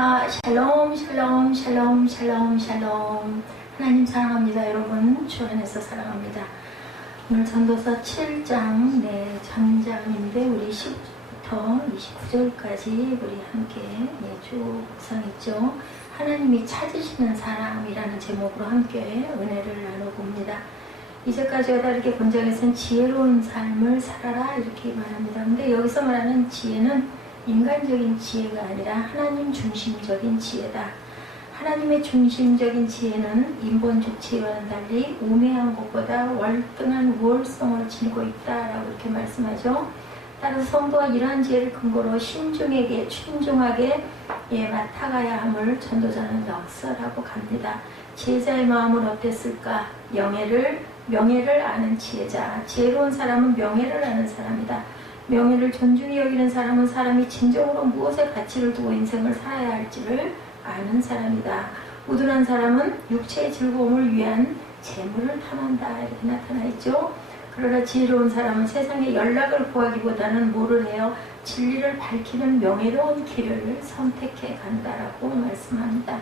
할렐루야. 샬롬 샬롬 샬롬 샬롬 샬롬. 하나님 사랑합니다. 여러분 주 안에서 사랑합니다. 오늘 전도서 7장 전장인데 우리 10부터 29절까지 우리 함께 쭉 묵상했죠. 하나님이 찾으시는 사람이라는 제목으로 함께 은혜를 나눠봅니다. 이제까지와 다르게 본장에서는 지혜로운 삶을 살아라 이렇게 말합니다. 근데 여기서 말하는 지혜는 인간적인 지혜가 아니라 하나님 중심적인 지혜다. 하나님의 중심적인 지혜는 인본적 지혜와는 달리 우매한 것보다 월등한 우월성을 지니고 있다라고 이렇게 말씀하죠. 따라서 성도가 이러한 지혜를 근거로 신중하게 맡아가야 함을 전도자는 역설하고 갑니다. 지혜자의 마음은 어땠을까? 명예를 아는 지혜자. 지혜로운 사람은 명예를 아는 사람이다. 명예를 존중히 여기는 사람은 사람이 진정으로 무엇에 가치를 두고 인생을 살아야 할지를 아는 사람이다. 우둔한 사람은 육체의 즐거움을 위한 재물을 탐한다 이렇게 나타나 있죠. 그러나 지혜로운 사람은 세상에 연락을 구하기보다는 뭐를 해요? 진리를 밝히는 명예로운 길을 선택해 간다라고 말씀합니다.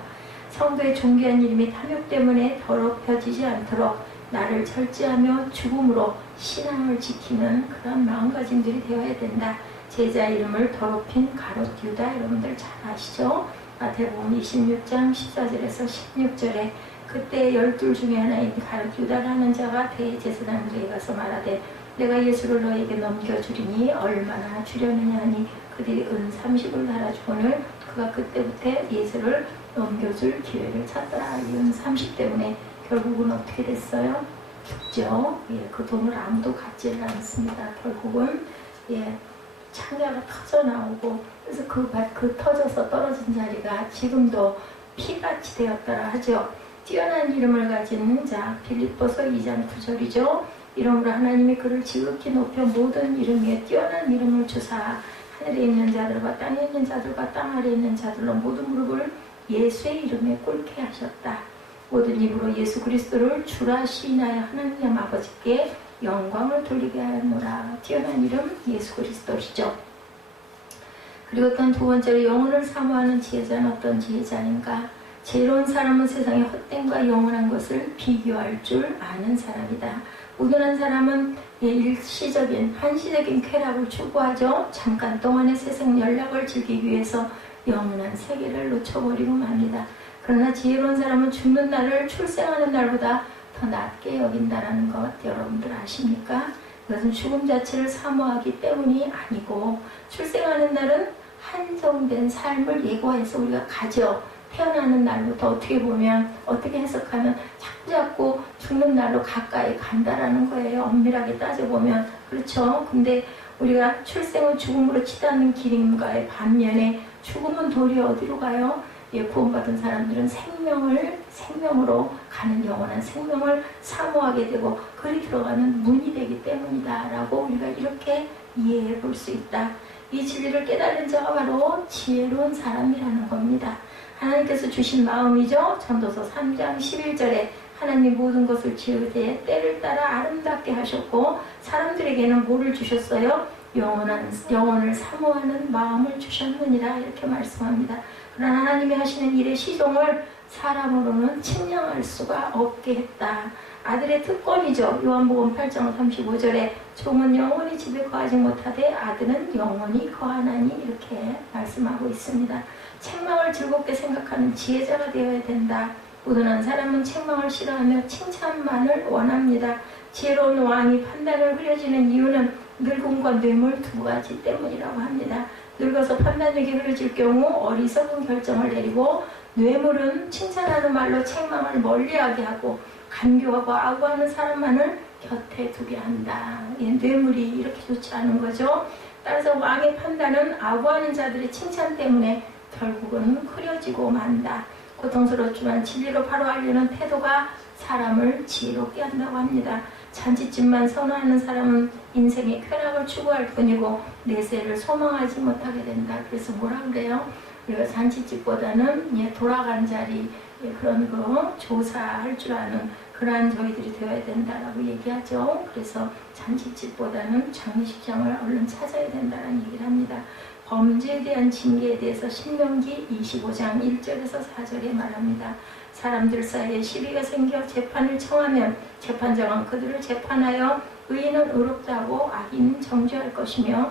성도의 존귀한 이름이 탐욕 때문에 더럽혀지지 않도록 나를 절제하며 죽음으로 신앙을 지키는 그런 마음가짐들이 되어야 된다. 제자 이름을 더럽힌 가롯 유다 여러분들 잘 아시죠? 마태복음 26장 14절에서 16절에 그때 12 중에 하나인 가롯 유다라는 자가 대제사장들에게 가서 말하되 내가 예수를 너에게 넘겨주리니 얼마나 주려느냐 하니 그들이 은 30을 달아주거늘 그가 그때부터 예수를 넘겨줄 기회를 찾더라. 이 은 30 때문에 결국은 어떻게 됐어요? 죽죠. 그 돈을 아무도 갖지를 않습니다. 결국은 창자가 터져 나오고 그래서 그 터져서 떨어진 자리가 지금도 피같이 되었더라 하죠. 뛰어난 이름을 가진 자 빌립보서 2장 9절이죠. 이러므로 하나님이 그를 지극히 높여 모든 이름 위에 뛰어난 이름을 주사 하늘에 있는 자들과 땅에 있는 자들과 땅 아래에 있는 자들로 모든 무릎을 예수의 이름에 꿇게 하셨다. 모든 입으로 예수 그리스도를 주라 시인하여 하나님 아버지께 영광을 돌리게 하노라. 뛰어난 이름 예수 그리스도시죠. 그리고 또 두 번째로 영혼을 사모하는 지혜자는 어떤 지혜자인가? 지혜로운 사람은 세상의 헛됨과 영원한 것을 비교할 줄 아는 사람이다. 우둔한 사람은 일시적인 한시적인 쾌락을 추구하죠. 잠깐 동안의 세상 연락을 즐기기 위해서 영원한 세계를 놓쳐버리고 맙니다. 그러나 지혜로운 사람은 죽는 날을 출생하는 날보다 더 낮게 여긴다는 것 여러분들 아십니까? 이것은 죽음 자체를 사모하기 때문이 아니고 출생하는 날은 한정된 삶을 예고해서 우리가 가져 태어나는 날부터 어떻게 보면 어떻게 해석하면 자꾸 죽는 날로 가까이 간다라는 거예요. 엄밀하게 따져보면 그렇죠. 근데 우리가 출생은 죽음으로 치닫는 길인가의 반면에 죽음은 도리어 어디로 가요? 구원받은 사람들은 생명으로 가는 영원한 생명을 사모하게 되고 그리 들어가는 문이 되기 때문이다 라고 우리가 이렇게 이해해 볼 수 있다. 이 진리를 깨달은 자가 바로 지혜로운 사람이라는 겁니다. 하나님께서 주신 마음이죠. 전도서 3장 11절에 하나님 모든 것을 지으되 때를 따라 아름답게 하셨고 사람들에게는 뭐를 주셨어요? 영혼을 사모하는 마음을 주셨느니라 이렇게 말씀합니다. 그러나 하나님이 하시는 일의 시종을 사람으로는 측량할 수가 없게 했다. 아들의 특권이죠. 요한복음 8장 35절에 종은 영원히 집에 거하지 못하되 아들은 영원히 거하나니 이렇게 말씀하고 있습니다. 책망을 즐겁게 생각하는 지혜자가 되어야 된다. 우둔한 사람은 책망을 싫어하며 칭찬만을 원합니다. 지혜로운 왕이 판단을 흐려지는 이유는 늙음과 뇌물 두 가지 때문이라고 합니다. 늙어서 판단력이 흐려질 경우 어리석은 결정을 내리고 뇌물은 칭찬하는 말로 책망을 멀리하게 하고 간교하고 아구하는 사람만을 곁에 두게 한다. 뇌물이 이렇게 좋지 않은 거죠. 따라서 왕의 판단은 아구하는 자들의 칭찬 때문에 결국은 흐려지고 만다. 고통스럽지만 진리로 바로 알려는 태도가 사람을 지혜롭게 한다고 합니다. 잔치집만 선호하는 사람은 인생의 쾌락을 추구할 뿐이고 내세를 소망하지 못하게 된다. 그래서 뭐라 그래요? 우리가 잔치집보다는 돌아간 자리 그런 거 조사할 줄 아는 그러한 저희들이 되어야 된다라고 얘기하죠. 그래서 잔치집보다는 장례식장을 얼른 찾아야 된다는 얘기를 합니다. 범죄에 대한 징계에 대해서 신명기 25장 1절에서 4절에 말합니다. 사람들 사이에 시비가 생겨 재판을 청하면 재판장은 그들을 재판하여 의인은 의롭다고 악인은 정죄할 것이며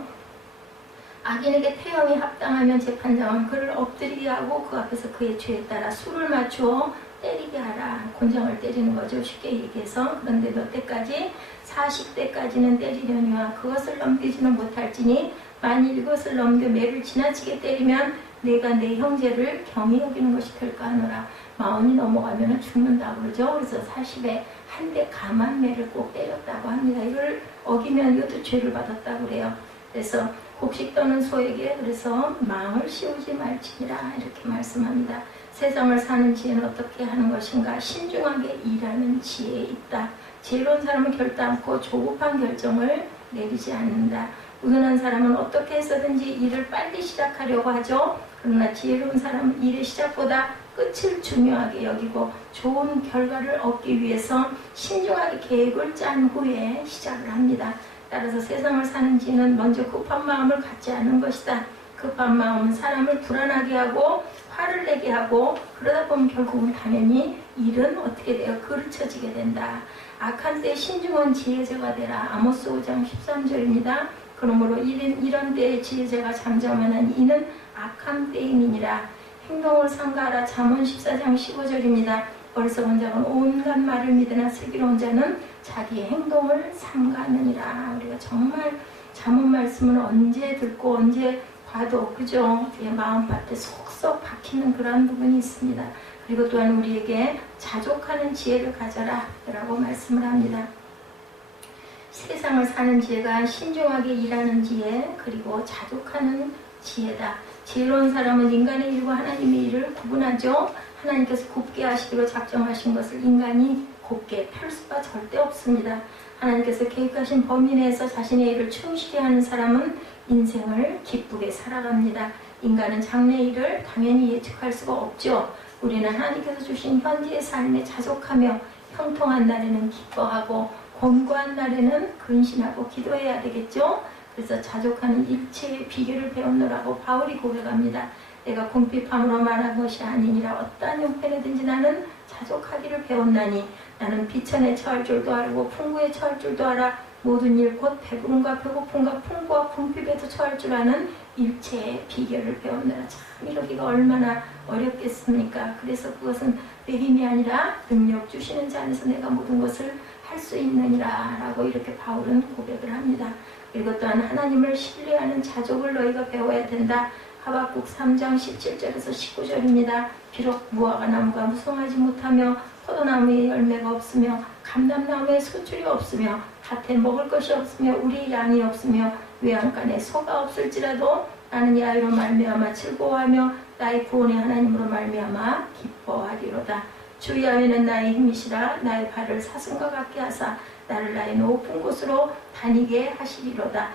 악인에게 태형이 합당하면 재판장은 그를 엎드리게 하고 그 앞에서 그의 죄에 따라 수를 맞추어 때리게 하라. 곤장을 때리는 거죠. 쉽게 얘기해서. 그런데 몇 대까지? 40대까지는 때리려니와 그것을 넘기지는 못할지니 만일 이것을 넘겨 매를 지나치게 때리면 내가 내 형제를 경히 여기는 것이 될까 하노라. 40이 넘어가면 죽는다고 그러죠. 그래서 40에 한 대 감한 매를 꼭 때렸다고 합니다. 이걸 어기면 이것도 죄를 받았다고 그래요. 그래서 곡식 떠는 소에게 그래서 망을 씌우지 말지니라 이렇게 말씀합니다. 세상을 사는 지혜는 어떻게 하는 것인가? 신중하게 일하는 지혜에 있다. 지혜로운 사람은 결단 않고 조급한 결정을 내리지 않는다. 의논한 사람은 어떻게 해서든지 일을 빨리 시작하려고 하죠. 그러나 지혜로운 사람은 일의 시작보다 끝을 중요하게 여기고 좋은 결과를 얻기 위해서 신중하게 계획을 짠 후에 시작을 합니다. 따라서 세상을 사는 지혜는 먼저 급한 마음을 갖지 않은 것이다. 급한 마음은 사람을 불안하게 하고 화를 내게 하고 그러다 보면 결국은 당연히 일은 어떻게 돼요? 그르쳐지게 된다. 악한 때에 신중한 지혜자가 되라. 아모스 5장 13절입니다. 그러므로 이런 때에 지혜자가 잠잠하는 이는 악한 때임이니라. 행동을 삼가하라. 잠언 14장 15절입니다. 어리석은 자는 온갖 말을 믿으나 슬기로운 자는 자기의 행동을 삼가느니라. 우리가 정말 잠언 말씀을 언제 듣고 언제 봐도 그죠? 우리의 마음밭에 속속 박히는 그런 부분이 있습니다. 그리고 또한 우리에게 자족하는 지혜를 가져라 라고 말씀을 합니다. 세상을 사는 지혜가 신중하게 일하는 지혜 그리고 자족하는 지혜다. 지혜로운 사람은 인간의 일과 하나님의 일을 구분하죠. 하나님께서 곱게 하시기로 작정하신 것을 인간이 곱게 펼 수가 절대 없습니다. 하나님께서 계획하신 범위 내에서 자신의 일을 충실히 하는 사람은 인생을 기쁘게 살아갑니다. 인간은 장래의 일을 당연히 예측할 수가 없죠. 우리는 하나님께서 주신 현재의 삶에 자족하며 형통한 날에는 기뻐하고 곤고한 날에는 근신하고 기도해야 되겠죠. 그래서 자족하는 일체의 비결을 배우느라고 바울이 고백합니다. 내가 궁핍함으로 말한 것이 아니니라. 어떠한 형편이든지 나는 자족하기를 배웠나니 나는 비천에 처할 줄도 알고 풍부에 처할 줄도 알아. 모든 일 곧 배부름과 배고픔과 풍부와 궁핍에도 처할 줄 아는 일체의 비결을 배웠느라. 참 이러기가 얼마나 어렵겠습니까? 그래서 그것은 내 힘이 아니라 능력 주시는 자 안에서 내가 모든 것을 할 수 있느니라 라고 이렇게 바울은 고백을 합니다. 그리고 또한 하나님을 신뢰하는 자족을 너희가 배워야 된다. 하박국 3장 17절에서 19절입니다. 비록 무화과 나무가 무성하지 못하며 포도나무에 열매가 없으며 감람나무에 소출이 없으며 밭에 먹을 것이 없으며 우리의 양이 없으며 외양간에 소가 없을지라도 나는 야훼로 말미암아 즐거워하며 나의 구원의 하나님으로 말미암아 기뻐하리로다. 주 야훼는 나의 힘이시라. 나의 발을 사슴과 같게 하사 나를 나의 높은 곳으로 다니게 하시리로다.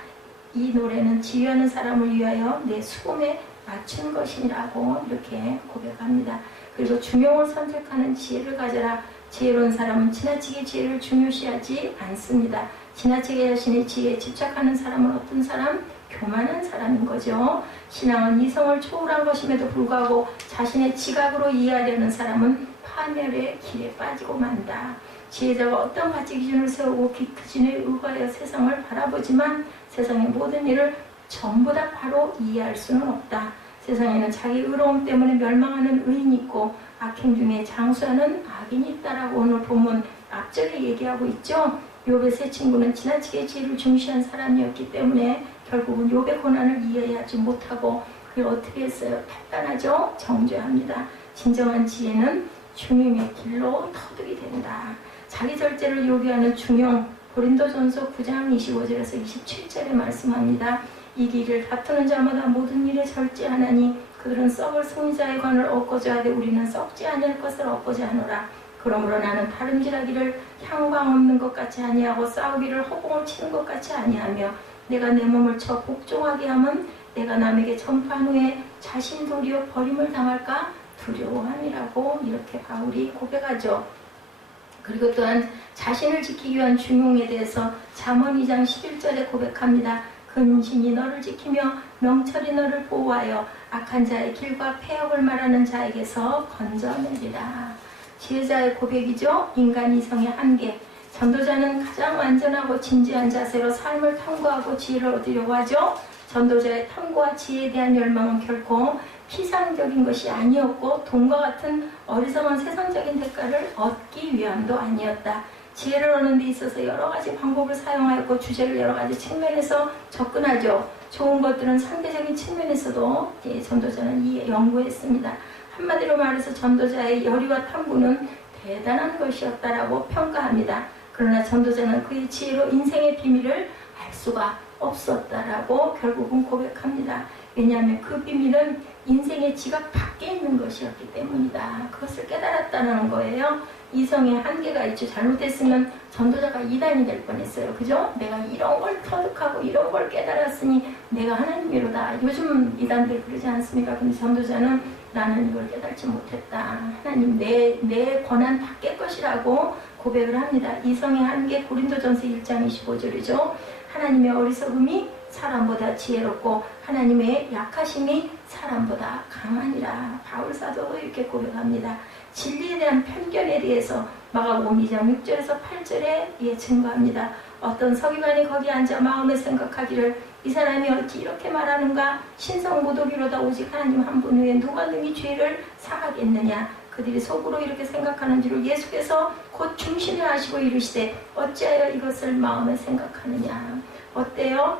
이 노래는 지휘하는 사람을 위하여 내 수금에 맞춘 것이라고 이렇게 고백합니다. 그리고 중용을 선택하는 지혜를 가져라. 지혜로운 사람은 지나치게 지혜를 중요시하지 않습니다. 지나치게 자신의 지혜에 집착하는 사람은 어떤 사람? 교만한 사람인 거죠. 신앙은 이성을 초월한 것임에도 불구하고 자신의 지각으로 이해하려는 사람은 파멸의 길에 빠지고 만다. 지혜자가 어떤 가치 기준을 세우고 그 기준에 의거하여 세상을 바라보지만 세상의 모든 일을 전부 다 바로 이해할 수는 없다. 세상에는 자기 의로움 때문에 멸망하는 의인이 있고 악행 중에 장수하는 악인이 있다라고 오늘 본문 앞절에 얘기하고 있죠. 욥의 세 친구는 지나치게 지혜를 중시한 사람이었기 때문에 결국은 욥의 고난을 이해하지 못하고 그걸 어떻게 했어요? 판단하죠? 정죄합니다. 진정한 지혜는 중용의 길로 터득이 된다. 자기 절제를 요구하는 중용, 고린도전서 9장 25절에서 27절에 말씀합니다. 이 길을 다투는 자마다 모든 일에 절제하나니 그들은 썩을 승리자의 관을 얻고자 하되 우리는 썩지 아니할 것을 얻고자 하노라. 그러므로 나는 다름질하기를 향방 없는 것 같이 아니하고 싸우기를 허공을 치는 것 같이 아니하며 내가 내 몸을 쳐 복종하게 하면 내가 남에게 전파한 후에 자신 도리어 버림을 당할까 두려워함이라고 이렇게 바울이 고백하죠. 그리고 또한 자신을 지키기 위한 중용에 대해서 잠언 2장 11절에 고백합니다. 근신이 너를 지키며 명철이 너를 보호하여 악한 자의 길과 폐역을 말하는 자에게서 건져내리라. 지혜자의 고백이죠. 인간 이성의 한계. 전도자는 가장 완전하고 진지한 자세로 삶을 탐구하고 지혜를 얻으려고 하죠. 전도자의 탐구와 지혜에 대한 열망은 결코 피상적인 것이 아니었고 돈과 같은 어리석은 세상적인 대가를 얻기 위함도 아니었다. 지혜를 얻는 데 있어서 여러 가지 방법을 사용하였고 주제를 여러 가지 측면에서 접근하죠. 좋은 것들은 상대적인 측면에서도 전도자는 연구했습니다. 한마디로 말해서 전도자의 열의와 탐구는 대단한 것이었다라고 평가합니다. 그러나 전도자는 그의 지혜로 인생의 비밀을 알 수가 없었다라고 결국은 고백합니다. 왜냐하면 그 비밀은 인생의 지각 밖에 있는 것이었기 때문이다. 그것을 깨달았다는 거예요. 이성의 한계가 있죠. 잘못했으면 전도자가 이단이 될 뻔했어요. 그죠? 내가 이런 걸 터득하고 이런 걸 깨달았으니 내가 하나님이로다. 요즘 이단들 그러지 않습니까? 근데 전도자는 나는 이걸 깨달지 못했다. 하나님 내 권한 밖의 것이라고 고백을 합니다. 이성의 한계 고린도전서 1장 25절이죠. 하나님의 어리석음이 사람보다 지혜롭고 하나님의 약하심이 사람보다 강하니라. 바울사도 이렇게 고백합니다. 진리에 대한 편견에 대해서 마가복음 2장 6절에서 8절에 증거합니다. 어떤 서기관이 거기 앉아 마음에 생각하기를 이 사람이 어찌 이렇게 말하는가? 신성모독이로다. 오직 하나님 한 분 외에 누가 능히 죄를 사하겠느냐? 그들이 속으로 이렇게 생각하는 줄을 예수께서 곧 중심을 하시고 이르시되 어찌하여 이것을 마음에 생각하느냐? 어때요?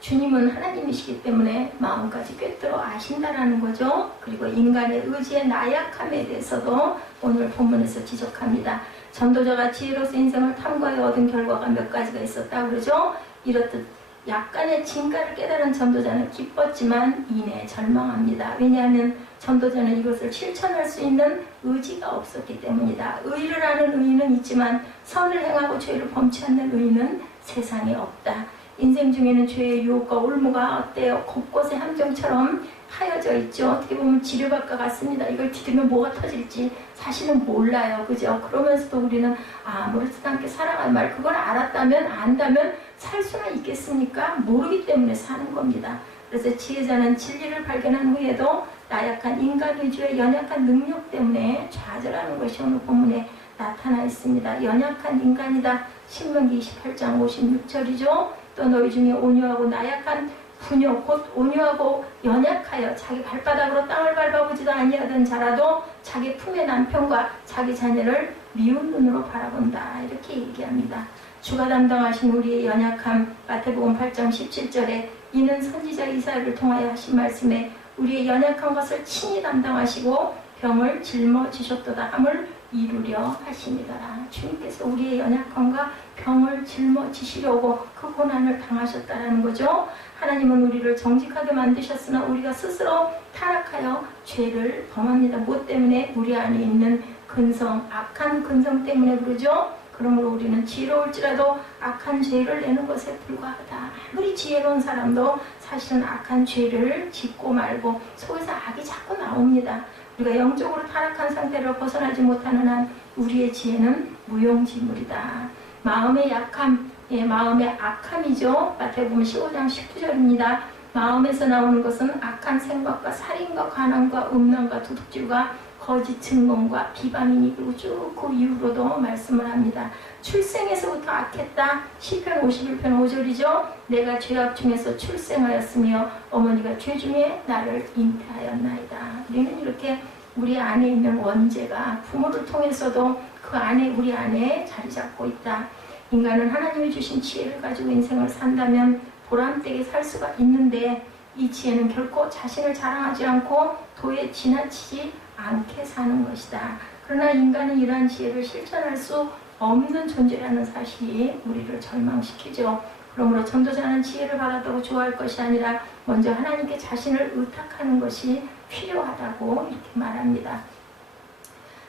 주님은 하나님이시기 때문에 마음까지 꿰뚫어 아신다라는 거죠. 그리고 인간의 의지의 나약함에 대해서도 오늘 본문에서 지적합니다. 전도자가 지혜로서 인생을 탐구하여 얻은 결과가 몇 가지가 있었다고 그러죠. 이렇듯 약간의 진가를 깨달은 전도자는 기뻤지만 이내 절망합니다. 왜냐하면 전도자는 이것을 실천할 수 있는 의지가 없었기 때문이다. 의를 하는 의인은 있지만 선을 행하고 죄를 범치 않는 의인은 세상에 없다. 인생 중에는 죄의 유혹과 올무가 어때요? 곳곳에 함정처럼 하여져 있죠. 어떻게 보면 지뢰밭과 같습니다. 이걸 디디면 뭐가 터질지 사실은 몰라요. 그죠? 그러면서도 우리는 아무렇지도 않게 살아가는 말, 그걸 알았다면 안다면 살 수나 있겠습니까? 모르기 때문에 사는 겁니다. 그래서 지혜자는 진리를 발견한 후에도 나약한 인간 위주의 연약한 능력 때문에 좌절하는 것이 오늘 본문에 나타나 있습니다. 연약한 인간이다. 신명기 28장 56절이죠. 또 너희 중에 온유하고 나약한 부녀 곧 온유하고 연약하여 자기 발바닥으로 땅을 밟아보지도 아니하던 자라도 자기 품의 남편과 자기 자녀를 미운 눈으로 바라본다. 이렇게 얘기합니다. 주가 담당하신 우리의 연약함, 마태복음 8장 17절에 이는 선지자 이사야를 통하여 하신 말씀에 우리의 연약한 것을 친히 담당하시고 병을 짊어지셨도다 함을 이루려 하십니다. 주님께서 우리의 연약함과 병을 짊어지시려고 그 고난을 당하셨다는 거죠. 하나님은 우리를 정직하게 만드셨으나 우리가 스스로 타락하여 죄를 범합니다. 뭐 때문에? 우리 안에 있는 근성, 악한 근성 때문에 그러죠. 그러므로 우리는 지혜로울지라도 악한 죄를 내는 것에 불과하다. 아무리 지혜로운 사람도 사실은 악한 죄를 짓고 말고 속에서 악이 자꾸 나옵니다. 우리가 영적으로 타락한 상태로 벗어나지 못하는 한 우리의 지혜는 무용지물이다. 마음의 약함, 마음의 악함이죠. 마태복음 15장 19절입니다. 마음에서 나오는 것은 악한 생각과 살인과 간음과 음란과 도둑질과 거짓 증언과 비방이니 그리고 쭉 그 이후로도 말씀을 합니다. 출생에서부터 악했다. 시편 51편 5절이죠. 내가 죄악 중에서 출생하였으며 어머니가 죄 중에 나를 잉태하였나이다. 우리는 이렇게 우리 안에 있는 원죄가 부모를 통해서도 그 안에 우리 안에 자리 잡고 있다. 인간은 하나님이 주신 지혜를 가지고 인생을 산다면 보람되게 살 수가 있는데 이 지혜는 결코 자신을 자랑하지 않고 도에 지나치지 않게 사는 것이다. 그러나 인간은 이러한 지혜를 실천할 수 없는 존재라는 사실이 우리를 절망시키죠. 그러므로 전도자는 지혜를 받았다고 좋아할 것이 아니라 먼저 하나님께 자신을 의탁하는 것이 필요하다고 이렇게 말합니다.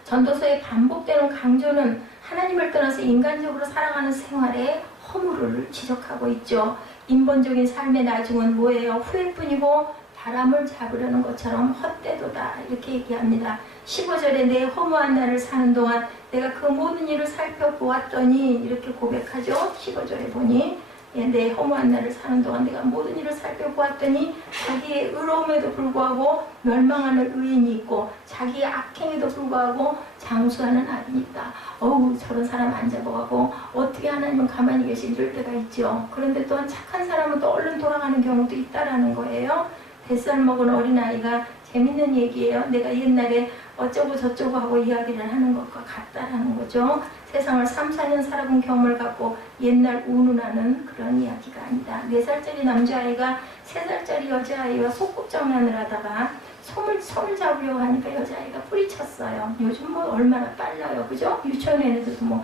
전도서의 반복되는 강조는 하나님을 떠나서 인간적으로 살아가는 생활의 허물을 지적하고 있죠. 인본적인 삶의 나중은 뭐예요? 후회뿐이고 바람을 잡으려는 것처럼 헛되도다. 이렇게 얘기합니다. 15절에 내 허무한 날을 사는 동안 내가 그 모든 일을 살펴보았더니 이렇게 고백하죠. 15절에 보니 내 허무한 날을 사는 동안 내가 모든 일을 살펴보았더니 자기의 의로움에도 불구하고 멸망하는 의인이 있고 자기의 악행에도 불구하고 장수하는 악인이 있다. 어우, 저런 사람 안 잡아가고 어떻게 하나님은 가만히 계시 이럴 때가 있죠. 그런데 또한 착한 사람은 또 얼른 돌아가는 경우도 있다라는 거예요. 뱃살 먹은 어린아이가 재밌는 얘기예요. 내가 옛날에 어쩌고 저쩌고 하고 이야기를 하는 것과 같다라는 거죠. 세상을 3, 4년 살아본 경험을 갖고 옛날 운운하는 그런 이야기가 아니다. 4살짜리 남자아이가 3살짜리 여자아이와 소꿉장난을 하다가 손을 잡으려고 하니까 여자아이가 뿌리쳤어요. 요즘 뭐 얼마나 빨라요. 그죠? 유치원 애들도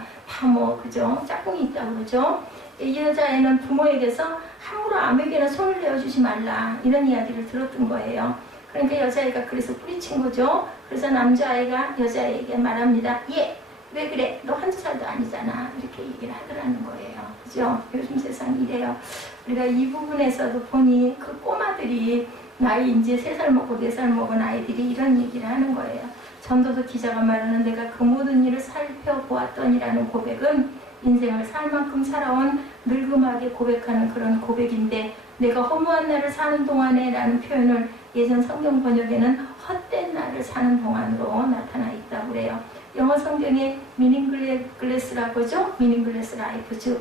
그죠? 짝꿍이 있다고 그러죠? 이 여자애는 부모에게서 함부로 아무에게나 손을 내어주지 말라. 이런 이야기를 들었던 거예요. 그러니까 여자아이가 그래서 뿌리친 거죠. 그래서 남자아이가 여자아이에게 말합니다. 왜 그래? 너 1~2살도 아니잖아. 이렇게 얘기를 하더라는 거예요. 그죠? 요즘 세상이 이래요. 우리가 이 부분에서도 보니 그 꼬마들이 나이 이제 3살 먹고 4살 먹은 아이들이 이런 얘기를 하는 거예요. 전도서 기자가 말하는 내가 그 모든 일을 살펴보았더니라는 고백은 인생을 살 만큼 살아온 늙음하게 고백하는 그런 고백인데 내가 허무한 날을 사는 동안에 라는 표현을 예전 성경 번역에는 헛된 날을 사는 동안으로 나타나 있다고 그래요. 영어 성경에 meaningless라고 하죠. meaningless life, 즉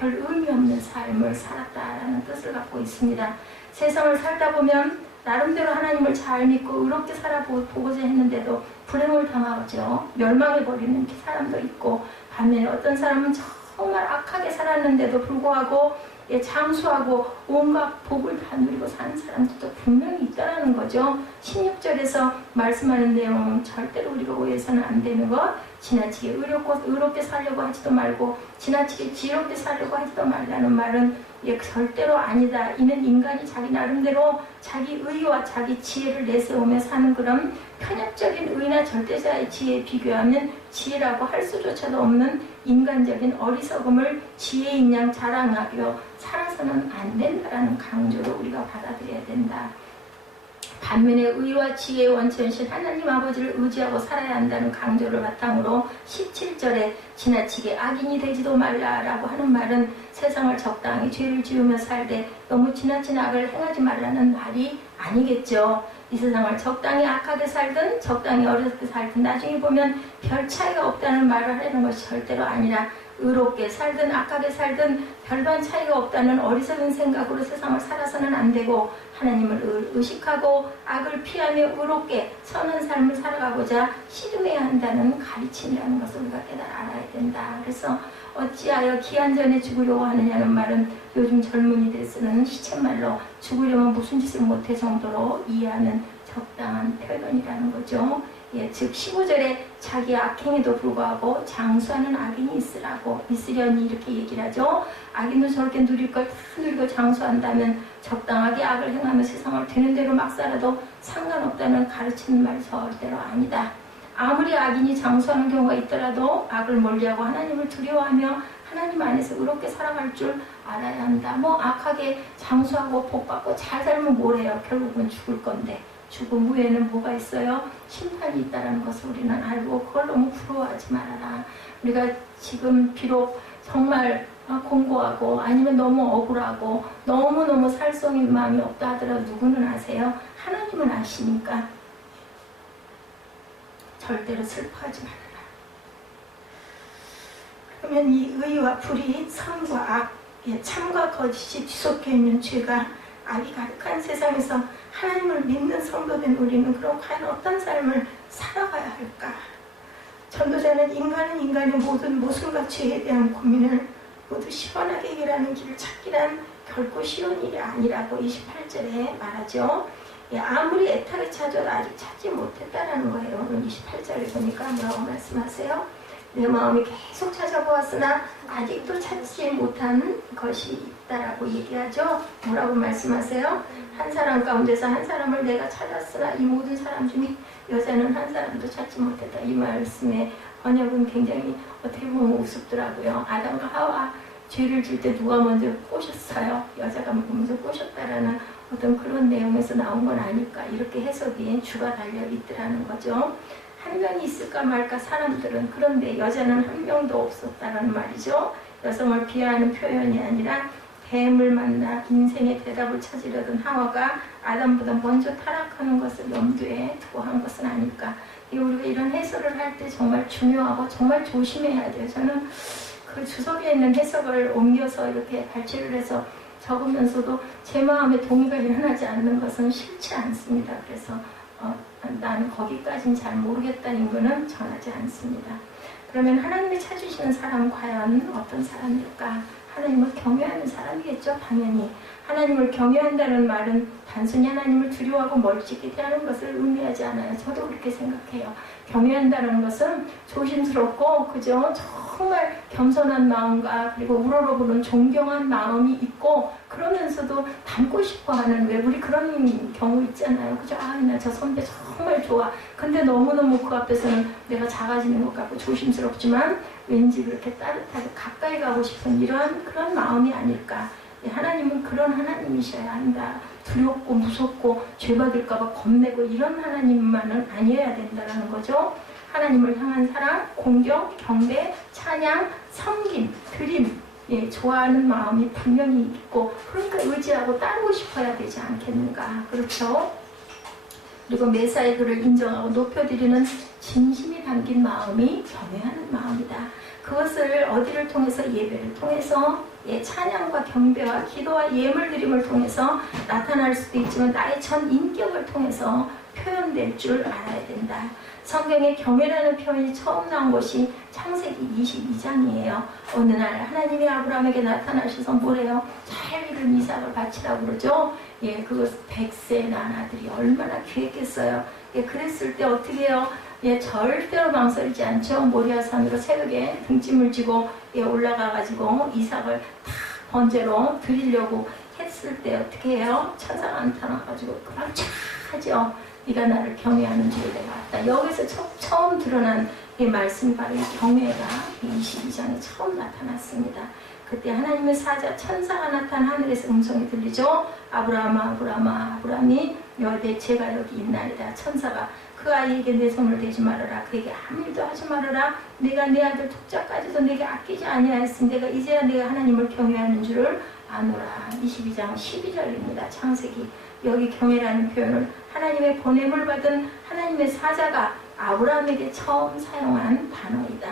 별 의미 없는 삶을 살았다라는 뜻을 갖고 있습니다. 세상을 살다 보면 나름대로 하나님을 잘 믿고 의롭게 살아보고자 했는데도 불행을 당하죠. 멸망해버리는 사람도 있고 반면에 어떤 사람은 정말 악하게 살았는데도 불구하고 장수하고 온갖 복을 다 누리고 사는 사람들도 분명히 있다는 거죠. 16절에서 말씀하는 내용은 절대로 우리가 오해해서는 안 되는 것, 지나치게 의롭게 살려고 하지도 말고 지나치게 지혜롭게 살려고 하지도 말라는 말은 절대로 아니다. 이는 인간이 자기 나름대로 자기 의와 자기 지혜를 내세우며 사는 그런 편협적인 의나 절대자의 지혜에 비교하면 지혜라고 할 수조차도 없는 인간적인 어리석음을 지혜인 양 자랑하며 살아서는 안 된다라는 강조로 우리가 받아들여야 된다. 반면에 의와 지혜의 원천이신 하나님 아버지를 의지하고 살아야 한다는 강조를 바탕으로 17절에 지나치게 악인이 되지도 말라라고 하는 말은 세상을 적당히 죄를 지으며 살되 너무 지나친 악을 행하지 말라는 말이 아니겠죠. 이 세상을 적당히 악하게 살든 적당히 어렵게 살든 나중에 보면 별 차이가 없다는 말을 하려는 것이 절대로 아니라 의롭게 살든 악하게 살든 별반 차이가 없다는 어리석은 생각으로 세상을 살아서는 안 되고 하나님을 의식하고 악을 피하며 의롭게 선한 삶을 살아가고자 시도해야 한다는 가르침이라는 것을 우리가 알아야 된다. 그래서 어찌하여 기한 전에 죽으려고 하느냐는 말은 요즘 젊은이들 쓰는 시쳇말로 죽으려면 무슨 짓을 못해 정도로 이해하는 적당한 표현이라는 거죠. 즉 15절에 자기 악행에도 불구하고 장수하는 악인이 있으려니 이렇게 얘기를 하죠. 악인도 저렇게 누릴 걸 다 누리고 장수한다면 적당하게 악을 행하며 세상을 되는 대로 막 살아도 상관없다는 가르치는 말 절대로 아니다. 아무리 악인이 장수하는 경우가 있더라도 악을 멀리하고 하나님을 두려워하며 하나님 안에서 의롭게 살아갈 줄 알아야 한다. 악하게 장수하고 복받고 잘 살면 뭘 해요? 결국은 죽을 건데 죽음 후에는 뭐가 있어요? 심판이 있다는 것을 우리는 알고 그걸 너무 부러워하지 말아라. 우리가 지금 비록 정말 공고하고 아니면 너무 억울하고 너무너무 살성인 마음이 없다 하더라도 누구는 아세요? 하나님은 아시니까 절대로 슬퍼하지 말아라. 그러면 이 의와 불의, 선과 악, 참과 거짓이 뒤섞여 있는 죄가 악이 가득한 세상에서 하나님을 믿는 성도된 우리는 그럼 과연 어떤 삶을 살아가야 할까? 전도자는 인간의 모든 모순과 죄에 대한 고민을 모두 시원하게 해결하는 길을 찾기란 결코 쉬운 일이 아니라고 28절에 말하죠. 아무리 애타게 찾아도 아직 찾지 못했다라는 거예요. 오늘 28절에 보니까 뭐라고 말씀하세요? 내 마음이 계속 찾아보았으나 아직도 찾지 못한 것이 있다라고 얘기하죠. 뭐라고 말씀하세요? 한 사람 가운데서 한 사람을 내가 찾았으나 이 모든 사람 중에 여자는 한 사람도 찾지 못했다. 이 말씀의 번역은 굉장히 어떻게 보면 우습더라고요. 아담과 하와 죄를 질 때 누가 먼저 꼬셨어요? 여자가 먼저 꼬셨다라는 어떤 그런 내용에서 나온 건 아닐까. 이렇게 해석이 주가 달려 있더라는 거죠. 한 명이 있을까 말까 사람들은. 그런데 여자는 한 명도 없었다는 말이죠. 여성을 비하하는 표현이 아니라 뱀을 만나 인생의 대답을 찾으려던 하와가 아담보다 먼저 타락하는 것을 염두에 두고 한 것은 아닐까. 우리가 이런 해설을 할 때 정말 중요하고 정말 조심해야 돼요. 저는 그 주석에 있는 해석을 옮겨서 이렇게 발췌를 해서 적으면서도 제 마음에 동의가 일어나지 않는 것은 싫지 않습니다. 그래서 나는 거기까지는 잘 모르겠다는 거는 전하지 않습니다. 그러면 하나님이 찾으시는 사람은 과연 어떤 사람일까? 하나님을 경외하는 사람이겠죠, 당연히. 하나님을 경외한다는 말은 단순히 하나님을 두려워하고 멀찍이 대하는 것을 의미하지 않아요. 저도 그렇게 생각해요. 경외한다는 것은 조심스럽고 그죠? 정말 겸손한 마음과 그리고 우러러보는 존경한 마음이 있고 그러면서도 닮고 싶어하는, 왜 우리 그런 경우 있잖아요. 그죠? 아, 나 저 선배 정말 좋아. 근데 너무너무 그 앞에서는 내가 작아지는 것 같고 조심스럽지만 왠지 그렇게 따뜻하게 가까이 가고 싶은 이러한 그런 마음이 아닐까. 하나님은 그런 하나님이셔야 한다. 두렵고 무섭고 죄받을까봐 겁내고 이런 하나님만은 아니어야 된다는 거죠. 하나님을 향한 사랑, 공경, 경배, 찬양, 섬김, 드림, 좋아하는 마음이 분명히 있고 그러니까 의지하고 따르고 싶어야 되지 않겠는가. 그렇죠? 그리고 메사의 그를 인정하고 높여드리는 진심이 담긴 마음이 경외하는 마음이다. 그것을 어디를 통해서? 예배를 통해서, 찬양과 경배와 기도와 예물드림을 통해서 나타날 수도 있지만 나의 전 인격을 통해서 표현될 줄 알아야 된다. 성경에 경외라는 표현이 처음 나온 것이 창세기 22장이에요. 어느 날 하나님이 아브라함에게 나타나셔서 뭐래요? 잘 기른 이삭을 바치라고 그러죠. 그것 100세 난 아들이 얼마나 귀했겠어요. 그랬을 때 어떻게 해요? 절대로 망설이지 않죠. 모리아산으로 새벽에 등짐을 지고 올라가가지고 이삭을 다 번제로 드리려고 했을 때 어떻게 해요? 천사가 나타나가지고 깜짝하죠. 네가 나를 경외하는 줄을 내가 알았다. 여기서 처음 드러난 이 말씀이 바로 이 경외가 22장에 처음 나타났습니다. 그때 하나님의 사자 천사가 나타난 하늘에서 음성이 들리죠. 아브라함아 아브라함아 아브라함이 여대 제가 여기 있나이다. 천사가 그 아이에게 내 손을 대지 말아라. 그에게 아무 일도 하지 말아라. 내가 내 아들 독자까지도 내게 아끼지 아니하였으니 내가 이제야 내가 하나님을 경외하는 줄을 아노라. 22장 12절입니다. 창세기. 여기 경외라는 표현을 하나님의 보냄을 받은 하나님의 사자가 아브라함에게 처음 사용한 단어이다.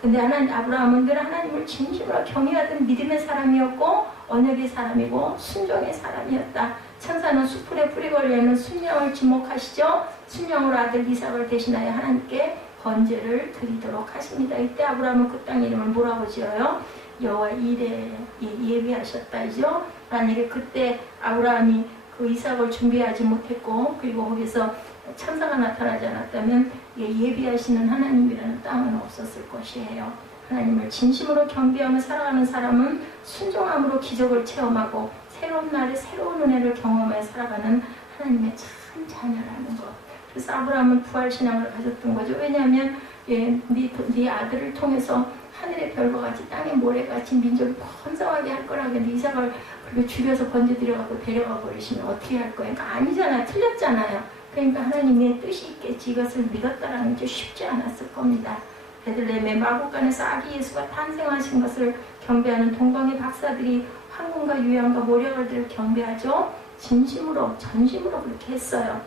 근데 아브라함은 늘 하나님을 진심으로 경외하던 믿음의 사람이었고 언약의 사람이고 순종의 사람이었다. 천사는 수풀에 뿌리 걸려있는 순양을 지목하시죠. 순양으로 아들 이삭을 대신하여 하나님께 번제를 드리도록 하십니다. 이때 아브라함은 그 땅 이름을 뭐라고 지어요? 여호와 이레 예비하셨다죠. 만약에 그때 아브라함이 그 이삭을 준비하지 못했고 그리고 거기서 천사가 나타나지 않았다면 예비하시는 하나님이라는 땅은 없었을 것이에요. 하나님을 진심으로 경배하며 살아가는 사람은 순종함으로 기적을 체험하고 새로운 날에 새로운 은혜를 경험하며 살아가는 하나님의 참 자녀라는 것. 그래서 아브라함은 부활신앙을 가졌던 거죠. 왜냐하면 네 아들을 통해서 하늘의 별과 같이 땅의 모래같이 민족이 번성하게 할 거라고 했는데 이삭을 그렇게 죽여서 번제드려갖고 데려가 버리시면 어떻게 할 거예요? 그러니까 아니잖아요. 틀렸잖아요. 그러니까 하나님의 뜻이 있겠지. 이것을 믿었다라는 게 쉽지 않았을 겁니다. 베들레헴의 마구간에서 아기 예수가 탄생하신 것을 경배하는 동방의 박사들이 황금과 유향과 모략을들 경배하죠. 진심으로 전심으로 그렇게 했어요.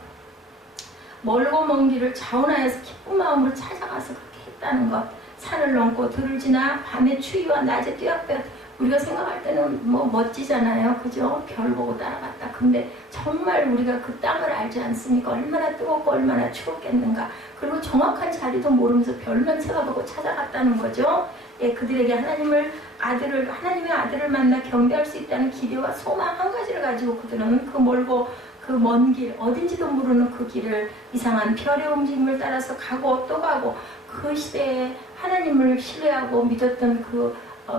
멀고 먼 길을 자원하여서 기쁜 마음으로 찾아가서 그렇게 했다는 것. 산을 넘고 들을 지나 밤의 추위와 낮의 띄엄볕. 우리가 생각할 때는 뭐 멋지잖아요. 그죠? 별 보고 따라갔다. 근데 정말 우리가 그 땅을 알지 않습니까? 얼마나 뜨겁고 얼마나 추웠겠는가. 그리고 정확한 자리도 모르면서 별만 쳐다보고 찾아갔다는 거죠. 그들에게 하나님의 아들을 만나 경배할 수 있다는 기대와 소망 한 가지를 가지고 그들은 그 멀고 그 먼 길, 어딘지도 모르는 그 길을 이상한 별의 움직임을 따라서 가고 또 가고 그 시대에 하나님을 신뢰하고 믿었던 그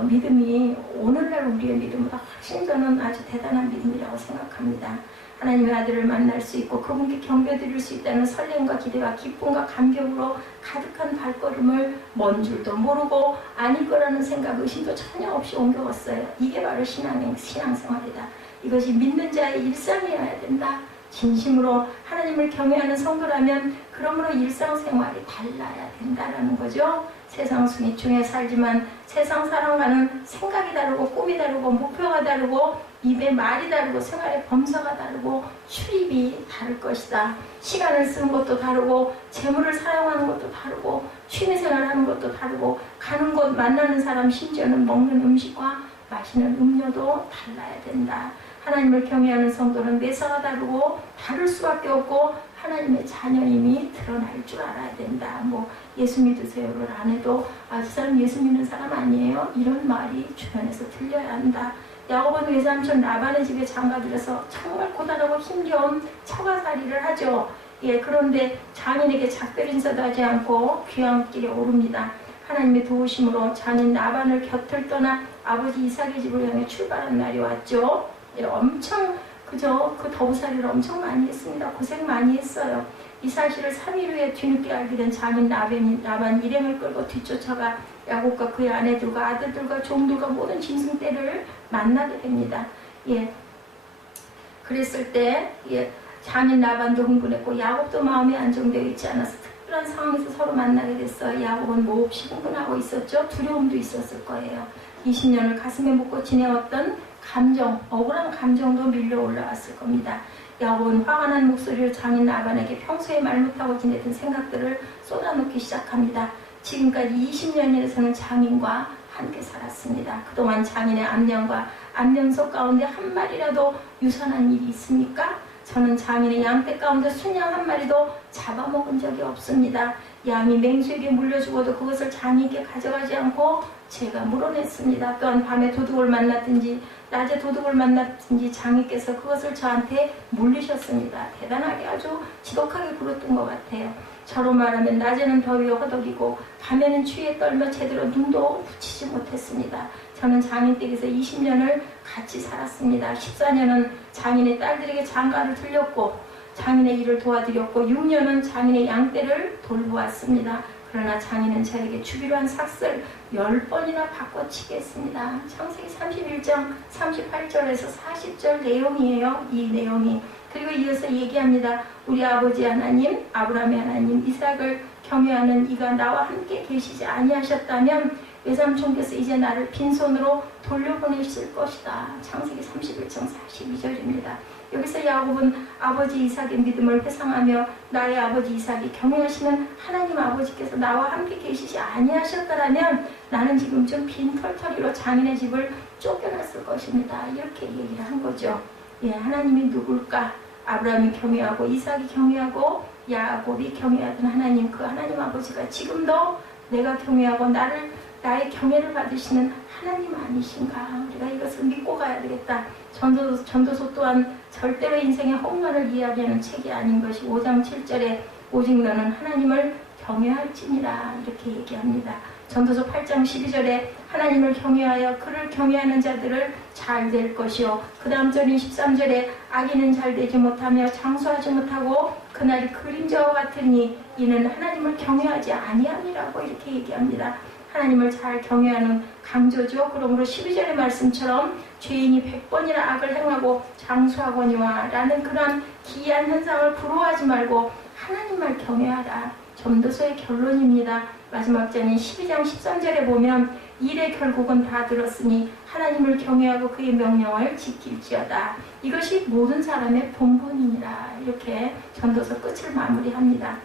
믿음이 오늘날 우리의 믿음보다 훨씬 저는 아주 대단한 믿음이라고 생각합니다. 하나님의 아들을 만날 수 있고 그분께 경배드릴 수 있다는 설렘과 기대와 기쁨과 감격으로 가득한 발걸음을 먼 줄도 모르고 아닐 거라는 생각, 의심도 전혀 없이 옮겨갔어요. 이게 바로 신앙생활이다. 이것이 믿는 자의 일상이어야 된다. 진심으로 하나님을 경외하는 성도라면 그러므로 일상생활이 달라야 된다라는 거죠. 세상 중에 살지만 세상 사람과는 생각이 다르고 꿈이 다르고 목표가 다르고 입의 말이 다르고 생활의 범사가 다르고 출입이 다를 것이다. 시간을 쓰는 것도 다르고 재물을 사용하는 것도 다르고 취미생활을 하는 것도 다르고 가는 곳 만나는 사람 심지어는 먹는 음식과 마시는 음료도 달라야 된다. 하나님을 경외하는 성도는 매사가 다르고 다를 수밖에 없고 하나님의 자녀임이 드러날 줄 알아야 된다. 뭐 예수 믿으세요를 안 해도 아, 저 사람 예수 믿는 사람 아니에요? 이런 말이 주변에서 들려야 한다. 야곱은 외삼촌 라반의 집에 장가들여서 정말 고단하고 힘겨운 처가살이를 하죠. 예, 그런데 장인에게 작별 인사도 하지 않고 귀향길에 오릅니다. 하나님의 도우심으로 장인 라반을 곁을 떠나 아버지 이삭의 집을 향해 출발한 날이 왔죠. 예, 엄청 그 더부살이를 엄청 많이 했습니다. 고생 많이 했어요. 이 사실을 3일 후에 뒤늦게 알게 된 장인 라반 일행을 끌고 뒤쫓아가 야곱과 그의 아내들과 아들들과 종들과 모든 짐승떼를 만나게 됩니다. 예, 그랬을 때 장인 라반도 흥분했고 야곱도 마음이 안정되어 있지 않아서 특별한 상황에서 서로 만나게 됐어요. 야곱은 몹시 흥분하고 있었죠. 두려움도 있었을 거예요. 20년을 가슴에 묻고 지내왔던 감정, 억울한 감정도 밀려 올라왔을 겁니다. 야곱은 화가 난 목소리로 장인 라반에게 평소에 말 못하고 지내던 생각들을 쏟아놓기 시작합니다. 지금까지 20년이라서는 장인과 함께 살았습니다. 그동안 장인의 암양과 암양소 가운데 한 마리라도 유산한 일이 있습니까? 저는 장인의 양떼 가운데 순양 한 마리도 잡아먹은 적이 없습니다. 양이 맹수에게 물려 죽어도 그것을 장인께 가져가지 않고 제가 물어냈습니다. 또한 밤에 도둑을 만났든지 낮에 도둑을 만났든지 장인께서 그것을 저한테 물리셨습니다. 대단하게 아주 지독하게 굴었던 것 같아요. 저로 말하면 낮에는 더위에 허덕이고 밤에는 추위에 떨며 제대로 눈도 붙이지 못했습니다. 저는 장인 댁에서 20년을 같이 살았습니다. 14년은 장인의 딸들에게 장가를 들렸고 장인의 일을 도와드렸고 6년은 장인의 양떼를 돌보았습니다. 그러나 장인은 저에게 주기로 한 삭슬 10번이나 바꿔치기 했습니다. 창세기 31장 38절에서 40절 내용이에요. 이 내용이. 그리고 이어서 얘기합니다. 우리 아버지 하나님, 아브라함의 하나님, 이삭을 경외하는 이가 나와 함께 계시지 아니하셨다면 외삼촌께서 이제 나를 빈손으로 돌려보내실 것이다. 창세기 31장 42절입니다. 여기서 야곱은 아버지 이삭의 믿음을 회상하며 나의 아버지 이삭이 경외하시는 하나님 아버지께서 나와 함께 계시지 아니하셨다라면 나는 지금쯤 빈털터리로 장인의 집을 쫓겨났을 것입니다. 이렇게 얘기를 한 거죠. 예, 하나님이 누굴까? 아브라함이 경외하고 이삭이 경외하고 야곱이 경외하던 하나님, 그 하나님 아버지가 지금도 내가 경외하고 나의 경외를 받으시는 하나님 아니신가? 우리가 이것을 믿고 가야 되겠다. 전도서 또한 절대로 인생의 홈런을 이야기하는 책이 아닌 것이 5장 7절에 오직 너는 하나님을 경외할지니라 이렇게 얘기합니다. 전도서 8장 12절에 하나님을 경외하여 그를 경외하는 자들을 잘 될 것이요. 그 다음 절인 13절에 악인은 잘 되지 못하며 장수하지 못하고 그날이 그림자와 같으니 이는 하나님을 경외하지 아니함이라고 이렇게 얘기합니다. 하나님을 잘 경외하는 강조죠. 그러므로 12절의 말씀처럼 죄인이 100번이나 악을 행하고 장수하거니와 라는 그런 기이한 현상을 부러워하지 말고 하나님을 경외하라. 전도서의 결론입니다. 마지막 절인 12장 13절에 보면 일의 결국은 다 들었으니 하나님을 경외하고 그의 명령을 지킬지어다. 이것이 모든 사람의 본분이니라. 이렇게 전도서 끝을 마무리합니다.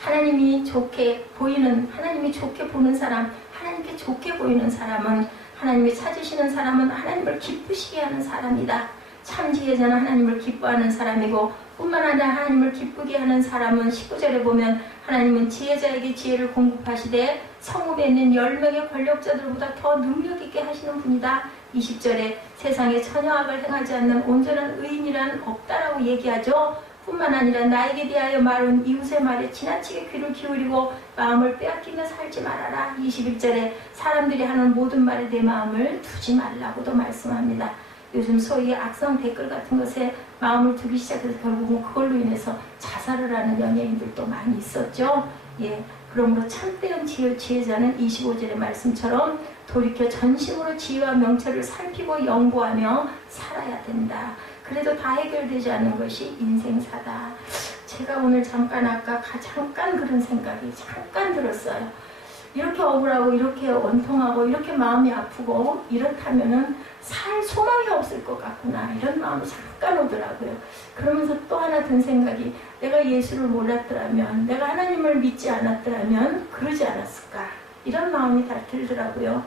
하나님이 좋게 보이는, 하나님이 좋게 보는 사람, 하나님께 좋게 보이는 사람은, 하나님이 찾으시는 사람은 하나님을 기쁘시게 하는 사람이다. 참 지혜자는 하나님을 기뻐하는 사람이고 뿐만 아니라 하나님을 기쁘게 하는 사람은 19절에 보면 하나님은 지혜자에게 지혜를 공급하시되 성읍에 있는 10명의 권력자들보다 더 능력있게 하시는 분이다. 20절에 세상에 전혀 악을 행하지 않는 온전한 의인이란 없다라고 얘기하죠. 뿐만 아니라 나에게 대하여 말은 이웃의 말에 지나치게 귀를 기울이고 마음을 빼앗기며 살지 말아라. 21절에 사람들이 하는 모든 말에 내 마음을 두지 말라고도 말씀합니다. 요즘 소위 악성 댓글 같은 것에 마음을 두기 시작해서 결국은 그걸로 인해서 자살을 하는 연예인들도 많이 있었죠. 예, 그러므로 참되은 지혜자는 25절의 말씀처럼 돌이켜 전심으로 지혜와 명철을 살피고 연구하며 살아야 된다. 그래도 다 해결되지 않는 것이 인생사다. 제가 오늘 잠깐 잠깐 그런 생각이 잠깐 들었어요. 이렇게 억울하고 이렇게 원통하고 이렇게 마음이 아프고 이렇다면은 살 소망이 없을 것 같구나, 이런 마음이 잠깐 오더라고요. 그러면서 또 하나 든 생각이, 내가 예수를 몰랐더라면, 내가 하나님을 믿지 않았더라면 그러지 않았을까, 이런 마음이 다 들더라고요.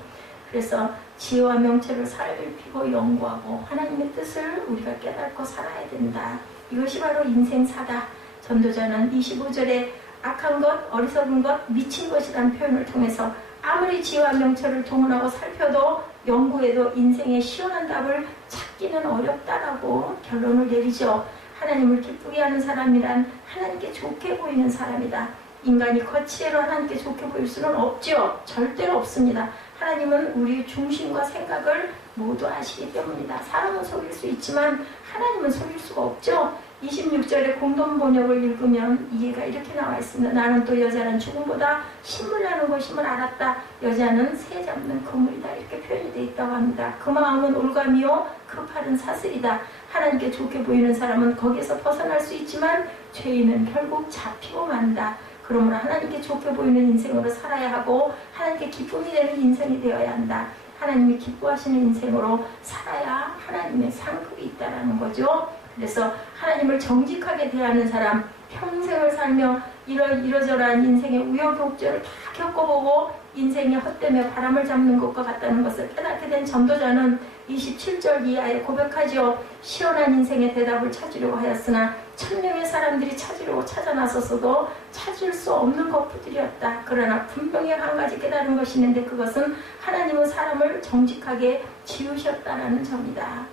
그래서 지혜와 명철을 살피고 연구하고 하나님의 뜻을 우리가 깨닫고 살아야 된다. 이것이 바로 인생사다. 전도자는 25절에 악한 것, 어리석은 것, 미친 것이라는 표현을 통해서 아무리 지혜와 명철을 동원하고 살펴도 연구해도 인생의 시원한 답을 찾기는 어렵다라고 결론을 내리죠. 하나님을 기쁘게 하는 사람이란 하나님께 좋게 보이는 사람이다. 인간이 거치대로 하나님께 좋게 보일 수는 없죠. 절대로 없습니다. 하나님은 우리의 중심과 생각을 모두 아시기 때문이다. 사람은 속일 수 있지만 하나님은 속일 수가 없죠. 26절에 공동 번역을 읽으면 이해가 이렇게 나와 있습니다. 나는 또 여자는 죽음보다 신물나는 것임을 알았다. 여자는 새 잡는 그물이다. 이렇게 표현이 되어 있다고 합니다. 그 마음은 올감이요 그 팔은 사슬이다. 하나님께 좋게 보이는 사람은 거기에서 벗어날 수 있지만 죄인은 결국 잡히고 만다. 그러므로 하나님께 좋게 보이는 인생으로 살아야 하고 하나님께 기쁨이 되는 인생이 되어야 한다. 하나님이 기뻐하시는 인생으로 살아야 하나님의 상급이 있다는 거죠. 그래서 하나님을 정직하게 대하는 사람, 평생을 살며 이러저러한 인생의 우여곡절을 다 겪어보고 인생의 헛됨에 바람을 잡는 것과 같다는 것을 깨닫게 된 전도자는 27절 이하에 고백하죠. 시원한 인생의 대답을 찾으려고 하였으나 1000명의 사람들이 찾으려고 찾아 나섰어도 찾을 수 없는 것뿐이었다. 그러나 분명히 한 가지 깨달은 것이 있는데 그것은 하나님은 사람을 정직하게 지으셨다는 점이다.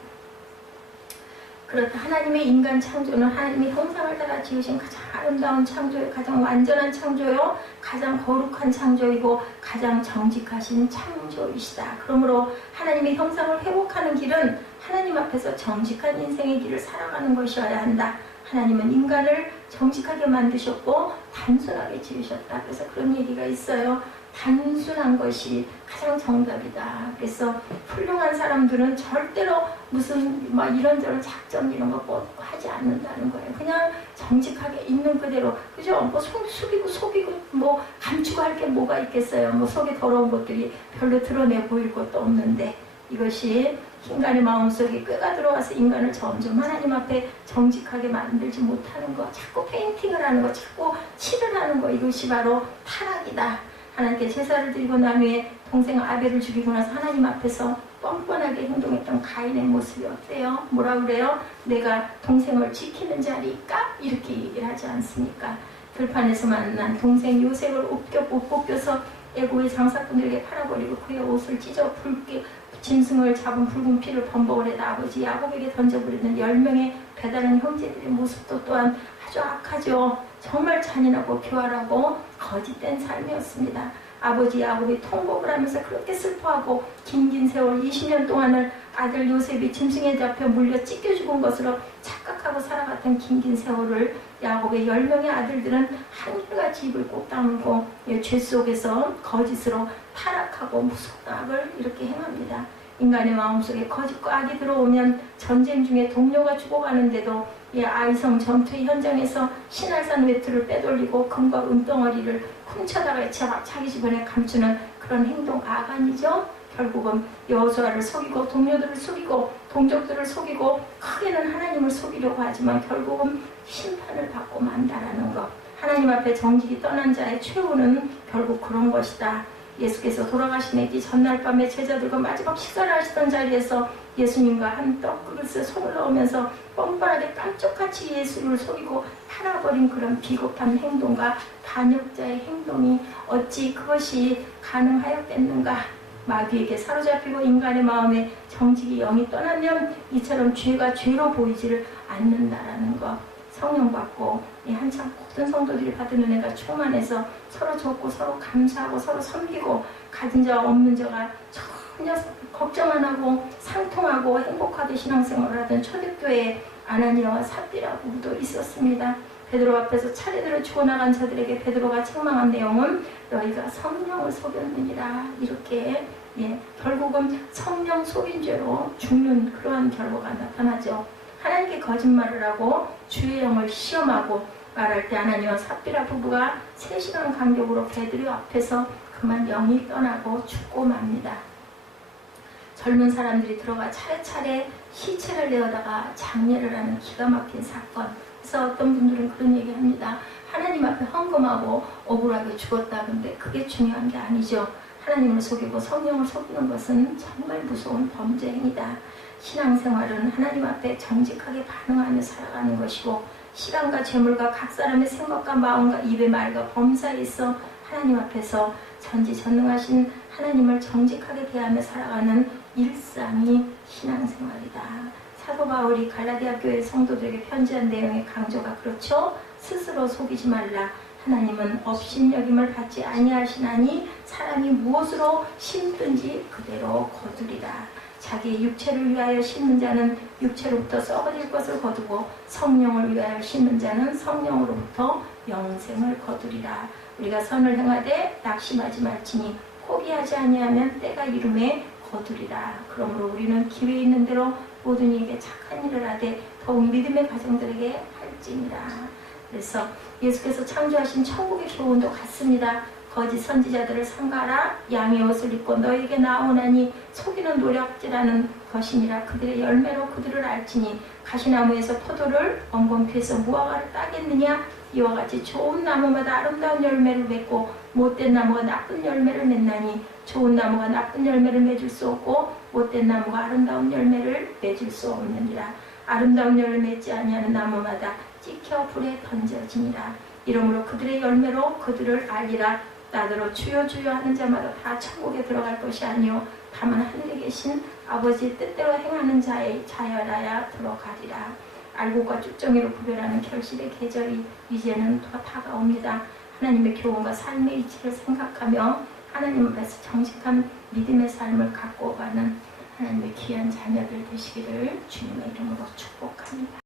그렇다. 하나님의 인간 창조는 하나님의 형상을 따라 지으신 가장 아름다운 창조요, 가장 완전한 창조요, 가장 거룩한 창조이고 가장 정직하신 창조이시다. 그러므로 하나님의 형상을 회복하는 길은 하나님 앞에서 정직한 인생의 길을 살아가는 것이어야 한다. 하나님은 인간을 정직하게 만드셨고 단순하게 지으셨다. 그래서 그런 얘기가 있어요. 단순한 것이 가장 정답이다. 그래서 훌륭한 사람들은 절대로 무슨 이런저런 작전 이런 거 꼭 하지 않는다는 거예요. 그냥 정직하게 있는 그대로, 그죠? 뭐 속이고 뭐 감추고 할 게 뭐가 있겠어요. 뭐 속에 더러운 것들이 별로 드러내 보일 것도 없는데, 이것이 인간의 마음속에 꾀가 들어와서 인간을 점점 하나님 앞에 정직하게 만들지 못하는 거, 자꾸 페인팅을 하는 거, 자꾸 칠을 하는 거, 이것이 바로 타락이다. 하나님께 제사를 드리고 난 후에 동생 아벨을 죽이고 나서 하나님 앞에서 뻔뻔하게 행동했던 가인의 모습이 어때요? 뭐라 그래요? 내가 동생을 지키는 자리일까? 이렇게 얘기를 하지 않습니까? 들판에서 만난 동생 요셉을 옷 벗겨서 애고의 장사꾼들에게 팔아버리고 그의 옷을 찢어 짐승을 잡은 붉은 피를 범벅을 해서 아버지 야곱에게 던져버리는 10명의 배다른 형제들의 모습도 또한 아주 악하죠. 정말 잔인하고 교활하고 거짓된 삶이었습니다. 아버지 야곱이 통곡을 하면서 그렇게 슬퍼하고 긴 세월 20년 동안을 아들 요셉이 짐승에 잡혀 물려 찢겨 죽은 것으로 착각하고 살아갔던 긴 세월을 야곱의 10명의 아들들은 한결같이 입을 꼭 다물고 죄 속에서 거짓으로 타락하고 무섭다 악을 이렇게 행합니다. 인간의 마음속에 거짓과 악이 들어오면 전쟁 중에 동료가 죽어가는데도 아이성 전투의 현장에서 신할산 외투를 빼돌리고 금과 은덩어리를 훔쳐다가 자기 집안에 감추는 그런 행동 악 아니죠? 결국은 여호수아를 속이고 동료들을 속이고 동족들을 속이고 크게는 하나님을 속이려고 하지만 결국은 심판을 받고 만다라는 것. 하나님 앞에 정직이 떠난 자의 최후는 결국 그런 것이다. 예수께서 돌아가시기 전날 밤에 제자들과 마지막 식사를 하시던 자리에서 예수님과 한 떡그릇에 손을 넣으면서 뻔뻔하게 깜짝같이 예수를 속이고 팔아버린 그런 비겁한 행동과 반역자의 행동이 어찌 그것이 가능하였겠는가. 마귀에게 사로잡히고 인간의 마음에 정직이 영이 떠나면 이처럼 죄가 죄로 보이지를 않는다라는 것. 성령 받고 한참 모든 성도들이 받은 은혜가 충만해서 서로 돕고 서로 감사하고 서로 섬기고 가진 자와 없는 자가 전혀 걱정 안 하고 상통하고 행복하게 신앙생활을 하던 초대교회에 아나니아와 삽비라 부부도 있었습니다. 베드로 앞에서 차례대로 죽어나간 자들에게 베드로가 책망한 내용은 너희가 성령을 속였느니라. 이렇게 결국은 성령 속인 죄로 죽는 그러한 결과가 나타나죠. 하나님께 거짓말을 하고 주의 영을 시험하고 말할 때 하나님은 삽비라 부부가 3시간 간격으로 베드로 앞에서 그만 영이 떠나고 죽고 맙니다. 젊은 사람들이 들어가 차례차례 시체를 내어다가 장례를 하는 기가 막힌 사건. 그래서 어떤 분들은 그런 얘기합니다. 하나님 앞에 헌금하고 억울하게 죽었다. 근데 그게 중요한 게 아니죠. 하나님을 속이고 성령을 속이는 것은 정말 무서운 범죄 행위다. 신앙생활은 하나님 앞에 정직하게 반응하며 살아가는 것이고 시간과 재물과 각 사람의 생각과 마음과 입의 말과 범사에 있어 하나님 앞에서 전지전능하신 하나님을 정직하게 대하며 살아가는 일상이 신앙생활이다. 사도 바울이 갈라디아 교회 성도들에게 편지한 내용의 강조가 그렇죠. 스스로 속이지 말라. 하나님은 업신여김을 받지 아니하시나니 사람이 무엇으로 심든지 그대로 거두리라. 자기 육체를 위하여 심는 자는 육체로부터 썩어질 것을 거두고 성령을 위하여 심는 자는 성령으로부터 영생을 거두리라. 우리가 선을 행하되 낙심하지 말지니 포기하지 아니하면 때가 이름에 거두리라. 그러므로 우리는 기회 있는 대로 모든 이에게 착한 일을 하되 더욱 믿음의 가정들에게 할지니라. 그래서 예수께서 창조하신 천국의 교훈도 같습니다. 거짓 선지자들을 삼가라. 양의 옷을 입고 너에게 나오나니 속이는 노략질하는 것이니라. 그들의 열매로 그들을 알지니 가시나무에서 포도를 엉겅퀴에서 무화과를 따겠느냐. 이와 같이 좋은 나무마다 아름다운 열매를 맺고 못된 나무가 나쁜 열매를 맺나니 좋은 나무가 나쁜 열매를 맺을 수 없고 못된 나무가 아름다운 열매를 맺을 수 없느니라. 아름다운 열매를 맺지 아니하는 나무마다 찍혀 불에 던져지니라. 이러므로 그들의 열매로 그들을 알리라. 나더러 주여 주여 하는 자마다 다 천국에 들어갈 것이 아니요 다만 하늘에 계신 아버지의 뜻대로 행하는 자의 자여라야 들어가리라. 알곡과 쭉정이로 구별하는 결실의 계절이 이제는 더 다가옵니다. 하나님의 교훈과 삶의 이치를 생각하며 하나님 앞에서 정직한 믿음의 삶을 갖고 가는 하나님의 귀한 자녀들 되시기를 주님의 이름으로 축복합니다.